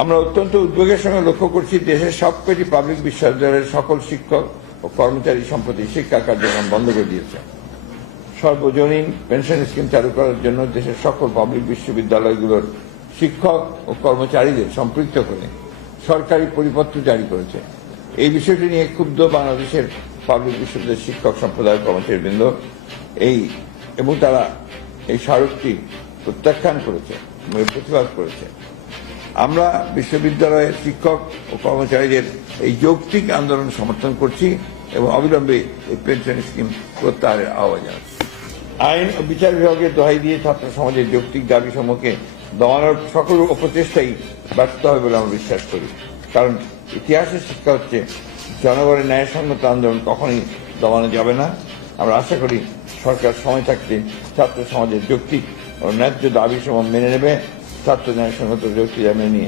আমরা অত্যন্ত উদ্বেগের সঙ্গে লক্ষ্য করছি দেশের সবকটি পাবলিক বিশ্ববিদ্যালয়ের সকল শিক্ষক ও কর্মচারী সম্প্রতি শিক্ষা কার্যক্রম বন্ধ করে দিয়েছে। সর্বজনীন পেনশন স্কিম চালু করার জন্য দেশের সকল পাবলিক বিশ্ববিদ্যালয়গুলোর শিক্ষক ও কর্মচারীদের সম্পৃক্ত করে সরকারি পরিপত্র জারি করেছে। এই বিষয়টি নিয়ে ক্ষুব্ধ বাংলাদেশের পাবলিক বিশ্ববিদ্যালয়ের শিক্ষক সম্প্রদায়ের কর্মচারীবৃন্দ এবং তারা এই স্মারকটি প্রত্যাখ্যান করেছে এবং প্রতিবাদ করেছে। আমরা বিশ্ববিদ্যালয়ের শিক্ষক ও কর্মচারীদের এই যৌক্তিক আন্দোলন সমর্থন করছি এবং অবিলম্বে এই পেনশন স্কিম প্রত্যাহারের আহ্বান জানাচ্ছি। আইন ও বিচার বিভাগের দোহাই দিয়ে ছাত্র সমাজের যৌক্তিক দাবি সমূহকে দমানোর সকল অপচেষ্টাই ব্যর্থ হবে বলে আমরা বিশ্বাস করি। কারণ ইতিহাসের শিক্ষা হচ্ছে জনগণের ন্যায়সঙ্গত আন্দোলন কখনোই দমানো যাবে না। আমরা আশা করি সরকার সময় থাকতে ছাত্র সমাজের যৌক্তিক ও ন্যায্য দাবি সমূহ মেনে নেবে, ছাত্র ন্যায়সঙ্গত যৌক্তিক মেনে নিয়ে